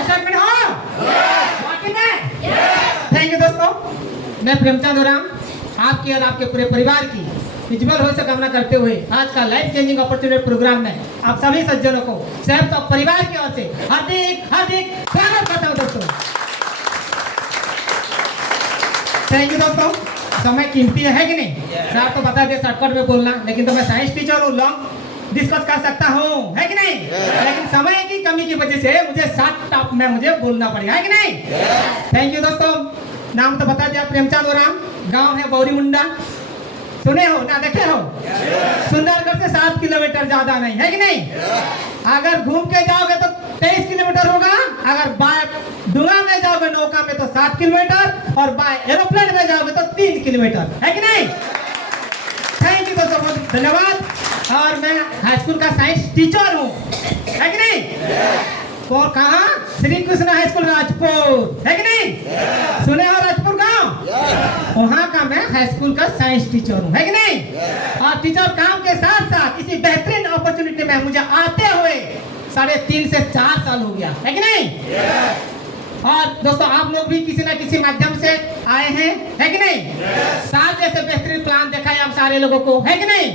Excitement हो? वाकई में? थैंक यू दोस्तों, मैं प्रेमचंद उराम आपकी और आपके पूरे परिवार की उज्जवल हो से कामना करते हुए आज का लाइफ चेंजिंग अपॉर्चुनिटी प्रोग्राम में आप सभी सज्जनों को सिर्फ तो परिवार की ओर से हार्दिक हार्दिक स्वागत करता हूँ दोस्तों। थैंक यू दोस्तों, समय कीमती है कि नहीं? सर तो बता दे शॉर्टकट में बोलना, लेकिन तो मैं साइंस टीचर हूँ, लॉन्ग डिस्कस कर सकता हूँ, है कि नहीं? लेकिन समय की कमी की वजह से मुझे शॉर्ट टॉप में मुझे बोलना पड़ेगा, है कि नहीं? थैंक यू दोस्तों, नाम तो बता दिया, प्रेमचंद उराम, गांव है बौरी मुंडा, सुने हो ना देखे हो? सुंदरगढ़ से 7 किलोमीटर ज्यादा नहीं, है कि नहीं? अगर घूम के जाओगे तो 23 किलोमीटर होगा, अगर बाय डुंगा में जाओगे नौका में तो 7 किलोमीटर और बाय एरोप्लेन में जाओगे तो 3 किलोमीटर, है कि नहीं? थैंक यू दोस्तों, बहुत धन्यवाद। और मैं हाई स्कूल का साइंस टीचर हूँ, है कि नहीं? और कहाँ? श्री कृष्ण हाई स्कूल राजपुर, है कि नहीं? सुने हो राजपुर गांव? वहाँ का मैं हाई स्कूल का साइंस टीचर हूँ, है कि नहीं? और टीचर काम के साथ साथ इसी बेहतरीन अपॉर्चुनिटी में मुझे आते हुए 3.5 से 4 साल हो गया, है कि नहीं? और दोस्तों आप लोग भी किसी न किसी माध्यम से आए हैं, है कि नहीं? साथ जैसे बेहतरीन प्लान देखा है आप सारे लोगों को, है कि नहीं?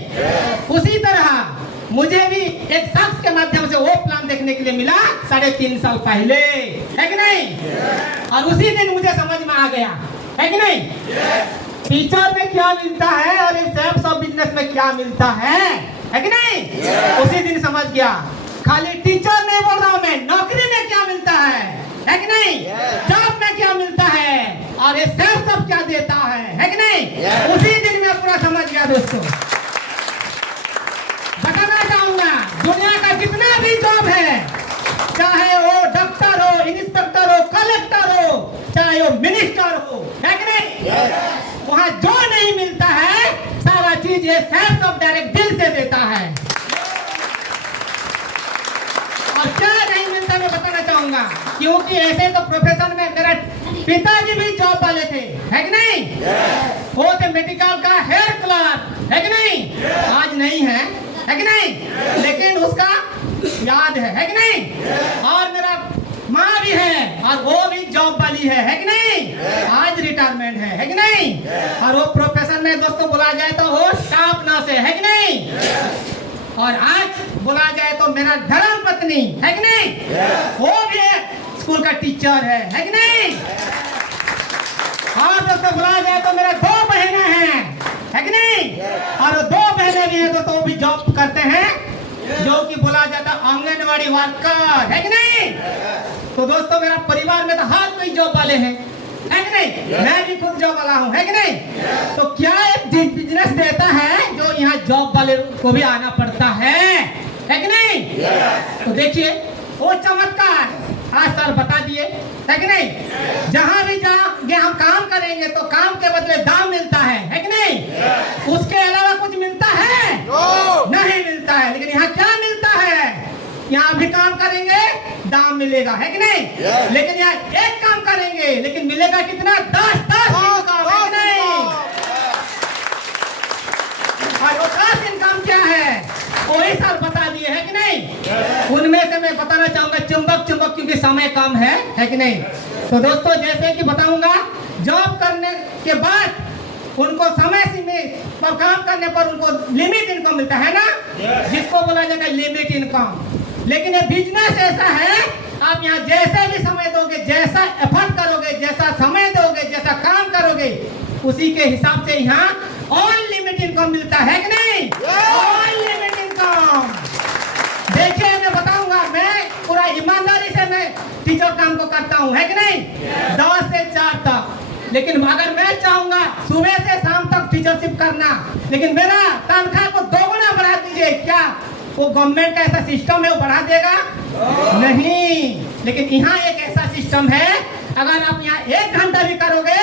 उसी तरह मुझे भी एक शख्स के माध्यम से वो प्लान देखने के लिए मिला 3.5 साल पहले, है कि नहीं? और उसी दिन मुझे समझ में आ गया, है कि नहीं? टीचर में क्या मिलता है और इस टाइप्स ऑफ बिजनेस में क्या मिलता है कि नहीं? उसी दिन समझ गया। खाली टीचर नहीं बोल रहा हूँ मैं, नौकरी में क्या मिलता है कि नहीं? जॉब में क्या मिलता है और ये सब क्या देता है कि नहीं? उसी दिन में पूरा समझ गया दोस्तों। बताना चाहूंगा, दुनिया का जितना भी जॉब है, चाहे वो डॉक्टर हो, इंस्पेक्टर हो, कलेक्टर हो, चाहे वो मिनिस्टर हो, है कि नहीं? वहाँ जो नहीं मिलता है सारा चीज ये सेल्फ ऑफ डायरेक्ट दिल से देता है। और क्या नहीं मिलता मैं बताना चाहूंगा, क्योंकि ऐसे तो प्रोफेशन में मेरा पिताजी भी जॉब वाले थे, है कि नहीं? वो थे मेडिकल का हेयर क्लर्क, है कि नहीं? आज नहीं है कि नहीं? लेकिन उसका याद है कि नहीं? और मेरा माँ भी है और वो भी जॉब वाली है कि नहीं? आज रिटायरमेंट है कि नहीं? और वो प्रोफेशन में दोस्तों बोला जाए तो वो स्टाफ नर्स है कि नहीं? और आज बोला जाए तो मेरा धर्म पत्नी है कि नहीं? वो भी स्कूल का टीचर है कि नहीं? और दोस्तों बोला जाए तो मेरा 2 बहनें हैं, है कि नहीं? और 2 बहनें भी हैं दोस्तों, वो भी जॉब करते हैं, जो कि बोला जाता है आंगनवाड़ी वर्कर, है कि नहीं? तो दोस्तों मेरा परिवार में तो हर कोई जॉब वाले हैं, है कि नहीं? मैं भी खुद जॉब वाला हूँ, है कि नहीं? तो क्या एक बिजनेस देता है जो यहाँ जॉब वाले को भी आना पड़ता है कि नहीं? तो देखिए वो चमत्कार आज सर बता दिए, है कि नहीं? जहाँ भी जाएंगे हम काम करेंगे तो काम के बदले दाम मिलता है कि नहीं? उसके अलावा कुछ मिलता है? नहीं मिलता है। लेकिन यहाँ क्या मिलता है? यहाँ भी काम करेंगे दाम मिलेगा, है कि नहीं? लेकिन यहाँ एक काम करेंगे लेकिन मिलेगा कितना? 10 इनकम, है कि नहीं? और वो 10 इनकम क्या है वही सर बता दिए, है कि नहीं? उनमें से मैं बताना चाहूंगा चुंबक, क्योंकि समय कम है कि नहीं? तो दोस्तों जैसे कि बताऊंगा, जॉब करने के बाद उनको समय सीमित पर काम करने पर उनको लिमिट इनकम मिलता है ना, जिसको बोला जाता है लिमिट इनकम। लेकिन ये बिजनेस ऐसा है, आप यहाँ जैसे भी समय दोगे, जैसा एफर्ट करोगे, जैसा समय दोगे, जैसा काम करोगे, उसी के हिसाब से यहाँ अनलिमिटेड इनकम मिलता है कि नहीं? Unlimited income. देखिए मैं बताऊंगा, मैं पूरा ईमानदारी से मैं टीचर काम को करता हूँ, है कि नहीं? 10 से 4 तक। लेकिन अगर मैं चाहूंगा सुबह से शाम तक टीचरशिप करना, लेकिन मेरा तनख्वाह को 2 गुना बढ़ा दीजिए, क्या वो गवर्नमेंट का ऐसा सिस्टम है वो बढ़ा देगा? नहीं। लेकिन यहाँ एक ऐसा सिस्टम है, अगर आप यहाँ 1 घंटा भी करोगे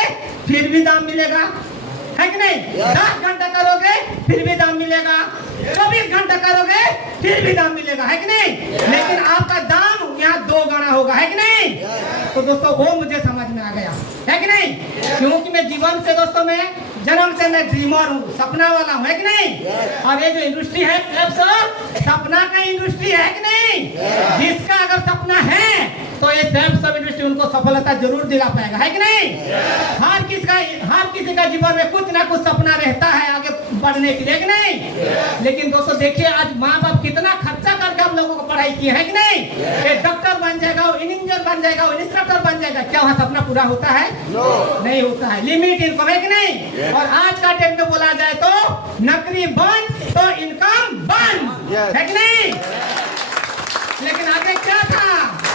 फिर भी दाम मिलेगा, है कि नहीं? 10 घंटा करोगे फिर भी दाम मिलेगा, 24 घंटा करोगे फिर भी दाम मिलेगा, है कि नहीं? लेकिन आपका दाम यहाँ 2 गुना होगा, है कि नहीं? तो दोस्तों वो मुझे समझ में आ गया, है कि नहीं? क्योंकि मैं जीवन से दोस्तों मैं जन्म से मैं ड्रीमर हूँ, सपना वाला हूँ, है कि नहीं? और ये जो इंडस्ट्री है सपना का इंडस्ट्री है कि नहीं? जिसका अगर सपना है तो ये सेल्फ सब इंडस्ट्री उनको सफलता जरूर दिला पाएगा, है कि नहीं? हर किसी का जीवन में कुछ ना कुछ सपना रहता है आगे बढ़ने के लिए, कि नहीं? लेकिन दोस्तों देखिए, आज माँ बाप कितना खर्चा करके हम लोगों को पढ़ाई की है कि नहीं? ये डॉक्टर बन जाएगा, इंजीनियर बन जाएगा, इंस्ट्रक्टर बन जाएगा, क्या वहाँ सपना पूरा होता है? नहीं होता है। लिमिट इनकम, है कि नहीं? और आज का डेट में बोला जाए तो नौकरी बंद तो इनकम बंद, है कि नहीं? लेकिन आगे क्या था?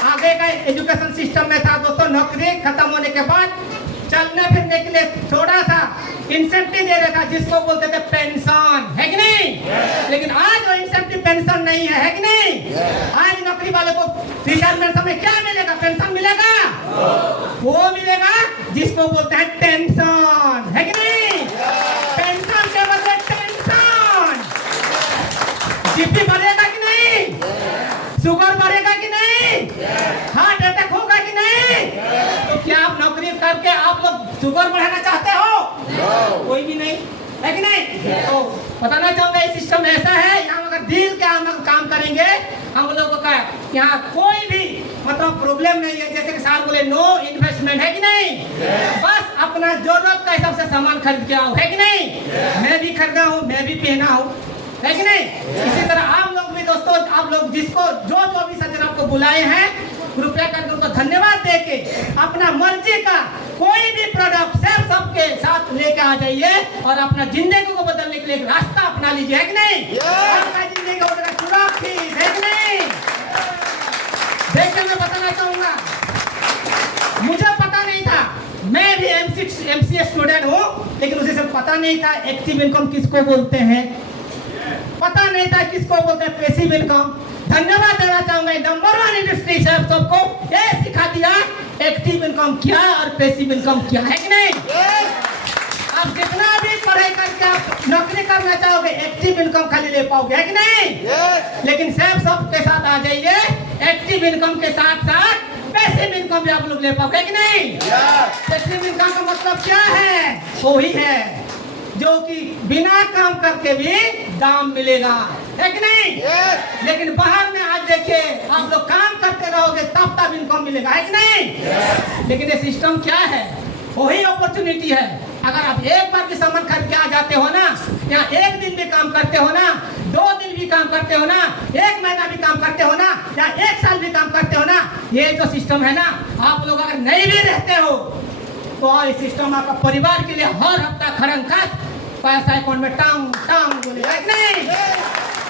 आगे का एजुकेशन सिस्टम में था दोस्तों, नौकरी खत्म होने के बाद चलने फिरने के लिए थोड़ा सा इंसेंटिव दे रहा था, जिसको बोलते थे पेंशन, है कि नहीं? लेकिन आज वो इंसेंटिव पेंशन नहीं है कि नहीं? आज नौकरी वाले को रिटायरमेंट समय क्या मिलेगा? पेंशन मिलेगा, वो मिलेगा जिसको बोलते हैं टेंशन, है कि नहीं? पेंशन के बदले टेंशन। जीपी बढ़ेगा कि नहीं? शुगर बढ़ेगा कि नहीं? हार्ट अटैक होगा कि नहीं? तो क्या आप नौकरी करके आप लोग शुगर बढ़ाना चाहते हो? कोई भी नहीं, है कि नहीं? तो बताना चाहूंगा, ये सिस्टम ऐसा है, यहाँ अगर दिल के हम काम करेंगे, हम लोगों का यहाँ कोई भी मतलब प्रॉब्लम नहीं है। जैसे कि साहब बोले, नो इन्वेस्टमेंट, है कि नहीं? बस अपना जरूरत का हिसाब से सामान खरीद के आओ, है कि नहीं? मैं भी खरीदा हूँ, मैं भी पहना हूँ, है कि नहीं? इसी तरह आप लोग भी दोस्तों, आप लोग जिसको जो भी सज्जन आपको बुलाए हैं, कृपया करके उनको धन्यवाद देके अपना मर्जी का कोई भी प्रोडक्ट सिर्फ सबके साथ लेके आ जाइए और अपना जिंदगी को बदलने के लिए एक रास्ता अपना लीजिए, है कि नहीं? आपका जिंदगी को सुरक्षित, है कि नहीं? देखिए, मैं बताना चाहूंगा, मुझे पता नहीं था, मैं भी एमसीए स्टूडेंट हूँ, लेकिन उसे सब पता नहीं था एक्टिव इनकम किसको बोलते हैं, पता नहीं था किसको बोलते हैं पैसिव इनकम। धन्यवाद देना चाहूंगा, नंबर 1 इंडस्ट्री से सबको ये सिखा दिया एक्टिव इनकम क्या और पैसिव इनकम क्या, है कि नहीं? आप जितना भी पढ़ाई करके आप नौकरी करना चाहोगे, एक्टिव इनकम खाली ले पाओगे, है कि नहीं? लेकिन सबके साथ आ जाइए, एक्टिव इनकम के साथ साथ पैसिव इनकम भी आप लोग ले पाओगे, है कि नहीं? पैसिव इनकम का मतलब क्या है? वही है जो कि बिना काम करके भी दाम मिलेगा, है कि नहीं? लेकिन बाहर में आज देखिए, आप लोग काम करते रहोगे तब इनकम मिलेगा, है कि नहीं? लेकिन ये सिस्टम क्या है? वही अपॉर्चुनिटी है। अगर आप एक बार भी सामान खरीद के आ जाते हो ना, या एक दिन भी काम करते हो ना, 2 दिन भी काम करते हो ना, 1 महीना भी काम करते हो ना, या 1 साल भी काम करते हो ना, ये जो सिस्टम है ना, आप लोग अगर नहीं भी रहते हो तो और सिस्टम आपका परिवार के लिए हर हफ्ता खरंखस पैसा अकाउंट में टांग टांग बोलेगा, नहीं?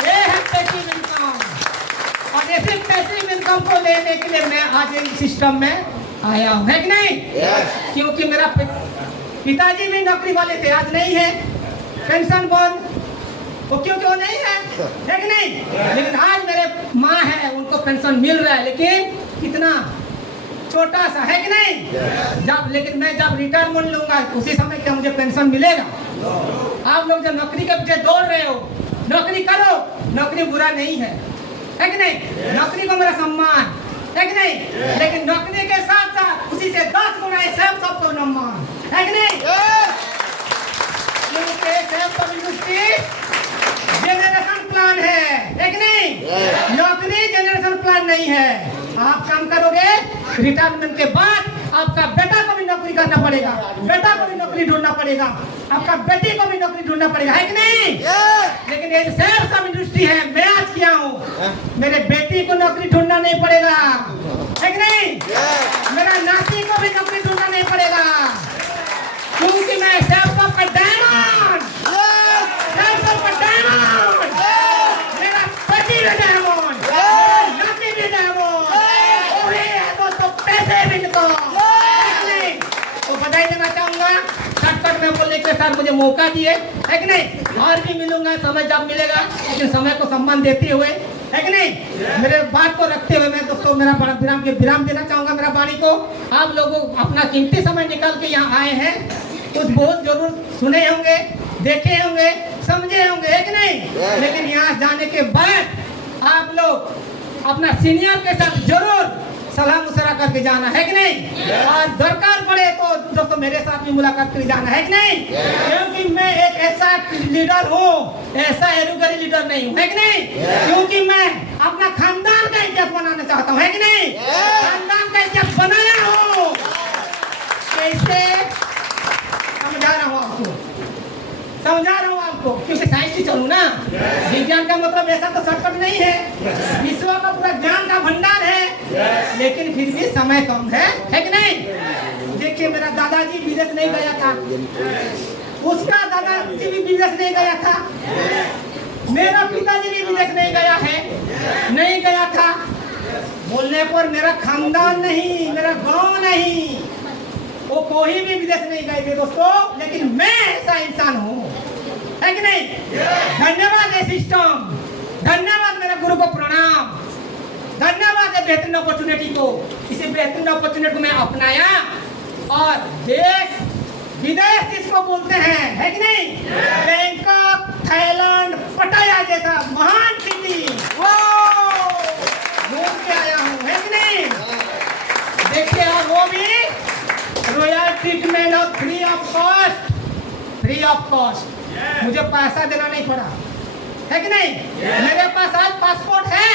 ये है पैसिव इनकम। और ऐसे पैसिव इनकम को लेने के लिए मैं आज इस सिस्टम में आया हूँ, है कि नहीं? क्योंकि मेरा पिताजी भी नौकरी वाले थे, आज नहीं है, पेंशन बंद, वो क्योंकि वो नहीं है कि नहीं? लेकिन आज मेरे माँ है, उनको पेंशन मिल रहा है, लेकिन कितना छोटा सा, है कि नहीं? लेकिन मैं जब रिटायरमेंट लूंगा उसी समय क्या मुझे पेंशन मिलेगा? आप लोग जो नौकरी के पीछे दौड़ रहे हो, नौकरी करो, नौकरी बुरा नहीं है कि नहीं? नौकरी को मेरा सम्मान, है कि नहीं? लेकिन नौकरी के साथ साथ उसी से 10 गुना सबको सम्मान, है कि नहीं? जेनरेशन प्लान है कि नहीं? नौकरी जेनरेशन प्लान नहीं है। आप काम करोगे, रिटायरमेंट के बाद आपका बेटा को भी नौकरी करना पड़ेगा, बेटा को भी नौकरी ढूंढना पड़ेगा, आपका बेटी को भी नौकरी ढूंढना पड़ेगा, है कि नहीं? लेकिन ये सेल्फ सब इंडस्ट्री है, मैं आज किया हूँ, मेरे बेटी को नौकरी ढूंढना नहीं पड़ेगा, है कि नहीं? मेरा नाती को भी नौकरी ढूंढना नहीं पड़ेगा, क्योंकि मैं सेल्फ सब का डायमंड, सेल्फ सब का डायमंड, मेरा बेटी भी डायमंड, नाती भी डायमंड, पैसे भी तो बधाई देना चाहूंगा। शॉर्टकट में बोलने के साथ मुझे मौका दिए, है कि नहीं? और भी मिलूंगा समय जब मिलेगा, लेकिन समय को सम्मान देते हुए, है कि नहीं? मेरे बात को रखते हुए मैं दोस्तों मेरा विराम देना चाहूंगा मेरा वाणी को। आप लोगों अपना कीमती समय निकाल के यहाँ आए हैं, कुछ बहुत जरूर सुने होंगे, देखे होंगे, समझे होंगे, है कि नहीं? लेकिन यहाँ जाने के बाद आप लोग अपना सीनियर के साथ जरूर सलाह मुशरा करके जाना, है कि नहीं? और दरकार पड़े तो दोस्तों मेरे साथ भी मुलाकात करके जाना, है कि नहीं? क्योंकि मैं एक ऐसा लीडर हूँ, ऐसा एरुगरी लीडर नहीं हूँ, है कि नहीं? क्योंकि मैं अपना खानदान का इतिहास बनाना चाहता हूँ, है कि नहीं? खानदान का विज्ञान का मतलब ऐसा तो शॉर्टकट नहीं है, विश्व का पूरा ज्ञान का भंडार है, लेकिन फिर भी समय कम है कि नहीं? देखिए मेरा दादाजी विदेश नहीं गया था, उसका दादाजी भी विदेश नहीं गया था, मेरा पिताजी भी विदेश नहीं गया है, नहीं गया था। बोलने पर मेरा खानदान नहीं, मेरा गांव नहीं, वो कोई भी विदेश नहीं गए थे दोस्तों, लेकिन मैं ऐसा इंसान हूँ, है कि नहीं? धन्यवाद है सिस्टम, धन्यवाद मेरे गुरु को प्रणाम, धन्यवाद है बेहतरीन अपॉर्चुनिटी को। इसी बेहतरीन अपॉर्चुनिटी को मैं अपनाया और देश विदेश जिसको बोलते हैं, है कि नहीं? बैंकॉक, थाईलैंड, पटाया जैसा महान सिटी घूम के आया हूँ, है कि नहीं? देखिए और वो भी रॉयल ट्रीटमेंट और free of cost, free of cost, मुझे पैसा देना नहीं पड़ा, है कि नहीं? मेरे पास आज पासपोर्ट है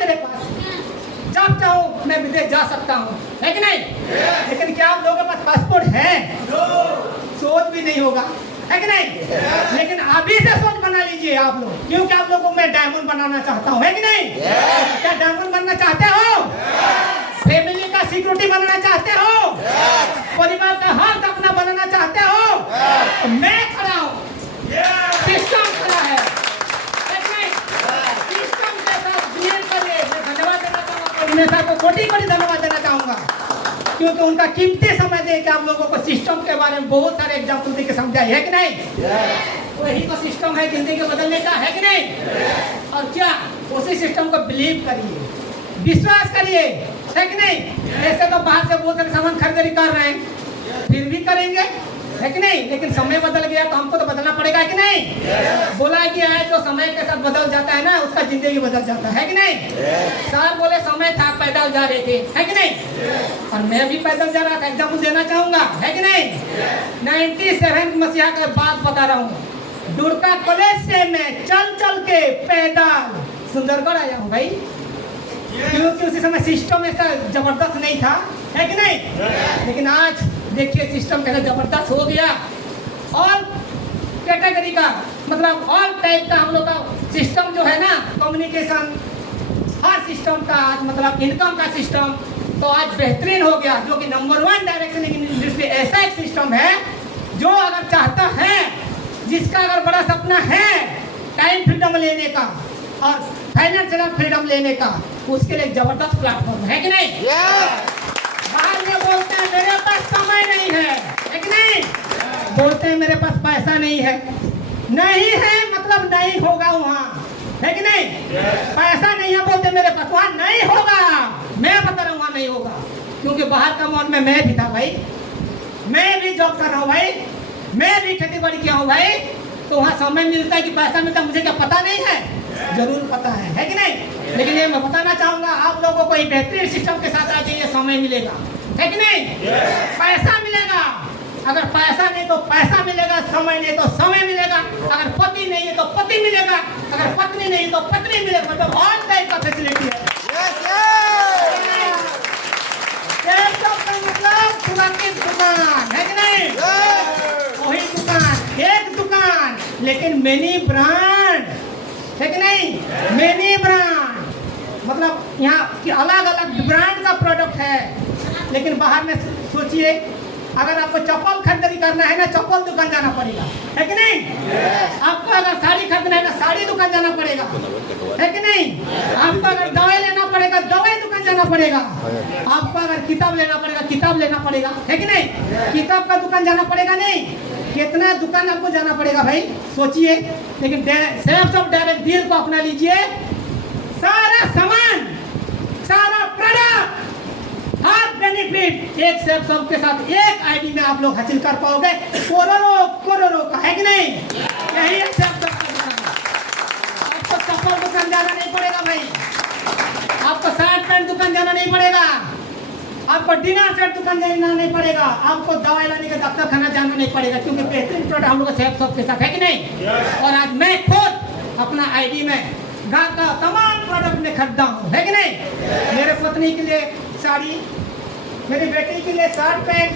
मेरे पास, जब चाहूँ मैं विदेश जा सकता हूँ, है कि नहीं? लेकिन क्या आप लोगों के पास पासपोर्ट है? सोच भी नहीं होगा, है कि नहीं? लेकिन अभी से सोच बना लीजिए आप लोग, क्योंकि आप लोगों को मैं डायमंड बनाना चाहता हूँ, है कि नहीं? क्या डायमंड बनना चाहते हो? फैमिली का सिक्योरिटी बनाना चाहते हो? परिवार का हक अपना बनाना चाहते हो? तो मैं खड़ा हूँ, सिस्टम खड़ा है कि नहीं? सिस्टम के साथ डील करिए। मैं धन्यवाद देना चाहूँगा, नेता को कोटि-कोटि धन्यवाद देना चाहूँगा, क्योंकि उनका कीमती समय दे के आप लोगों को सिस्टम के बारे में बहुत सारे एग्जाम्पल दे के समझाए, है कि नहीं? वही तो सिस्टम है जिंदगी बदलने का, है कि नहीं? और क्या उसी सिस्टम को बिलीव करिए, विश्वास करिए, है कि नहीं? ऐसे तो बाहर से बहुत सारे सामान खरीदारी कर रहे हैं, फिर भी करेंगे, है कि नहीं? लेकिन समय बदल गया तो हमको तो बदलना पड़ेगा कि नहीं? बोला कि आए जो समय के साथ बदल जाता है ना, उसका जिंदगी बदल जाता है कि नहीं? सर बोले समय था, पैदल जा रहे थे, है कि नहीं? और मैं भी पैदल जा रहा था, एग्जाम्पल देना चाहूंगा, है कि नहीं? 97 मसीहा का बात बता रहा हूँ, दुर्गा कॉलेज से मैं चल के पैदल सुंदरगढ़ आया हूँ भाई, क्योंकि उसी समय सिस्टम ऐसा जबरदस्त नहीं था, है कि नहीं? लेकिन आज देखिए सिस्टम कैसे जबरदस्त हो गया, और कैटेगरी का मतलब ऑल टाइप का हम लोग का सिस्टम जो है ना, कम्युनिकेशन हर सिस्टम का, मतलब इनकम का सिस्टम तो आज बेहतरीन हो गया, जो कि नंबर 1 डायरेक्शन इंडस्ट्री ऐसा एक सिस्टम है जो अगर चाहता है, जिसका अगर बड़ा सपना है टाइम फ्रीडम लेने का और फाइनेंशियल फ्रीडम लेने का, उसके लिए जबरदस्त प्लेटफॉर्म है कि नहीं? बाहर में बोलते हैं मेरे पास समय नहीं है कि नहीं? बोलते हैं मेरे पास पैसा नहीं है, नहीं है मतलब नहीं होगा वहाँ, है कि नहीं? पैसा नहीं है बोलते मेरे पास, वहाँ नहीं होगा, मैं बता रहा हूँ वहाँ नहीं होगा, क्योंकि बाहर का माहौल में मैं भी था भाई, मैं भी जॉब कर रहा हूँ भाई, मैं भी खेती बाड़ी किया हूँ भाई, तो वहाँ समय मिलता है कि पैसा मिलता है, मुझे क्या पता नहीं है? जरूर पता है कि नहीं? लेकिन ये मैं बताना चाहूंगा आप लोगों को, बेहतरीन सिस्टम के साथ आके ये समय मिलेगा, है कि नहीं? पैसा मिलेगा, अगर पैसा नहीं तो पैसा मिलेगा, समय नहीं तो समय मिलेगा, अगर पति नहीं है तो पति मिलेगा, अगर पत्नी नहीं तो पत्नी मिलेगा, मतलब ऑल टाइप का फैसिलिटी है। मतलब सुरक्षित दुकान, है कि नहीं? वही दुकान, एक दुकान लेकिन मेनी ब्रांड, है कि नहीं? मेनी ब्रांड मतलब यहाँ अलग अलग ब्रांड का प्रोडक्ट है, लेकिन बाहर में सोचिए अगर आपको चप्पल खरीदारी करना है ना, चप्पल दुकान जाना पड़ेगा, है कि नहीं? आपको अगर साड़ी खरीदना है ना, साड़ी दुकान जाना पड़ेगा, है कि नहीं? आपको अगर दवाई लेना पड़ेगा, दवाई दुकान जाना पड़ेगा, आपको अगर किताब लेना पड़ेगा, किताब लेना पड़ेगा, है कि नहीं? किताब का दुकान जाना पड़ेगा नहीं, कितना दुकान आपको जाना पड़ेगा भाई, सोचिए। लेकिन सेल्फ ऑफ डायरेक्ट डील को अपना लीजिए, सारा सामान, सारा प्रोडक्ट, हर बेनिफिट एक सेल्फ ऑफ के साथ एक आईडी में आप लोग हासिल कर पाओगे, करोड़ों का, है कि नहीं? यही एक सेल्फ ऑफ का दुकान है। आपको चप्पल दुकान जाना नहीं पड़ेगा भाई, आपको शर्ट पैंट दुकान जाना नहीं पड़ेगा, आपको डिनर सेट दुकान जाना नहीं पड़ेगा, आपको दवाई लाने का डॉक्टर खाना जाना नहीं पड़ेगा, क्योंकि बेहतरीन प्रोडक्ट हम लोग सेल्फ शॉप के साथ, है कि नहीं? और आज मैं खुद अपना आईडी में घर का तमाम प्रोडक्ट में खरीदा हूँ, है कि नहीं? मेरे पत्नी के लिए साड़ी, मेरी बेटी के लिए शर्ट पैंट,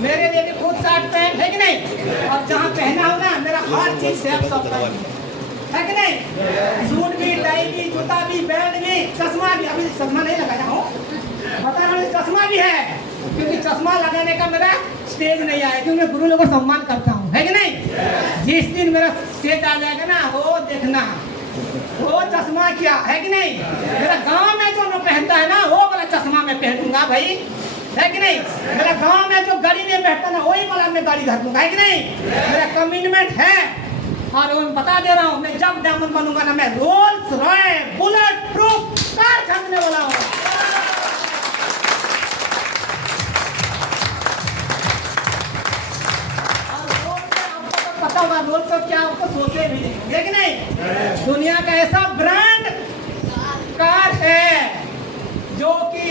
मेरे लिए भी खुद शर्ट पैंट, है कि नहीं? और जहाँ पहना हो ना, मेरा हर चीज सेल्फ शॉप का है कि नहीं? सूट भी, टाई भी, जूता भी, बेल्ट भी, चश्मा भी। अभी चश्मा नहीं लगाया हूँ, बता रहा हूँ, चश्मा भी है, क्योंकि चश्मा लगाने का मेरा स्टेज नहीं आया, क्योंकि मैं गुरु लोगों को सम्मान करता हूँ, है कि नहीं? जिस दिन मेरा स्टेज आ जाएगा ना, वो देखना, वो चश्मा क्या है कि नहीं? मेरा गांव में जो न पहनता है ना, वो वाला चश्मा मैं पहनूंगा भाई, है कि नहीं? मेरा गांव में जो गाड़ी में बैठता ना, वही वाला मैं गाड़ी धर दूंगा, है कि नहीं? मेरा कमिटमेंट है, और वो बता दे रहा हूँ, मैं जब डायमंड बनूंगा ना, मैं Rolls Royce bullet proof car खरीदने वाला हूँ। पता होगा रोल तो क्या, आपको सोचे भी नहीं, है कि नहीं? दुनिया का ऐसा ब्रांड कार है जो कि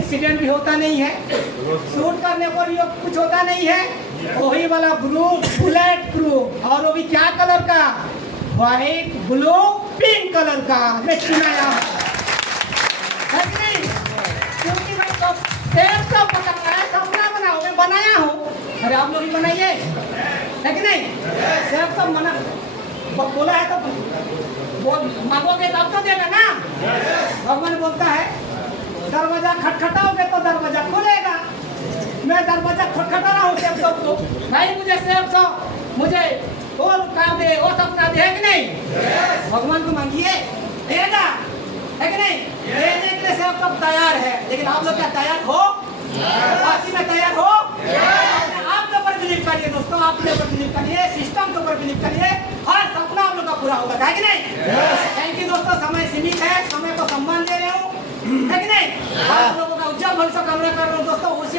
एक्सीडेंट भी होता नहीं है, शूट करने पर भी कुछ होता नहीं है, वही वाला बुलेट प्रूफ, और वो भी क्या कलर का? व्हाइट, ब्लू, पिंक कलर का मैं चुनाया है कि नहीं? क्योंकि मैं तो शेर सब पकड़ना है, सपना बनाओ, मैं बनाया हूँ, अरे आप लोग भी बनाइए, है कि नहीं? शेर सब मना बोला है तो मांगोगे तब तो देगा ना। भगवान बोलता है दरवाजा खटखटाओगे तो दरवाजा खुलेगा। मैं दरवाजा खटखटा रहा हूँ सेब सबको, भाई मुझे सेब सब, मुझे वो काम दे, वो सपना दे, है कि नहीं? भगवान को मांगिए, देगा, है कि नहीं? देने के लिए सेब सब तैयार है, लेकिन आप लोग क्या तैयार हो? बाकी में तैयार हो? आपके ऊपर बिलीव करिए दोस्तों, आपके ऊपर बिलीव करिए, सिस्टम के ऊपर बिलीव करिए, हर सपना आप लोग का पूरा होगा, है कि नहीं? थैंक यू दोस्तों, समय सीमित है, समय को सम्मान दे रहे हूँ, है कि नहीं? आप लोगों का उज्जवल भविष्य कामना कर रहा हूँ दोस्तों, उसी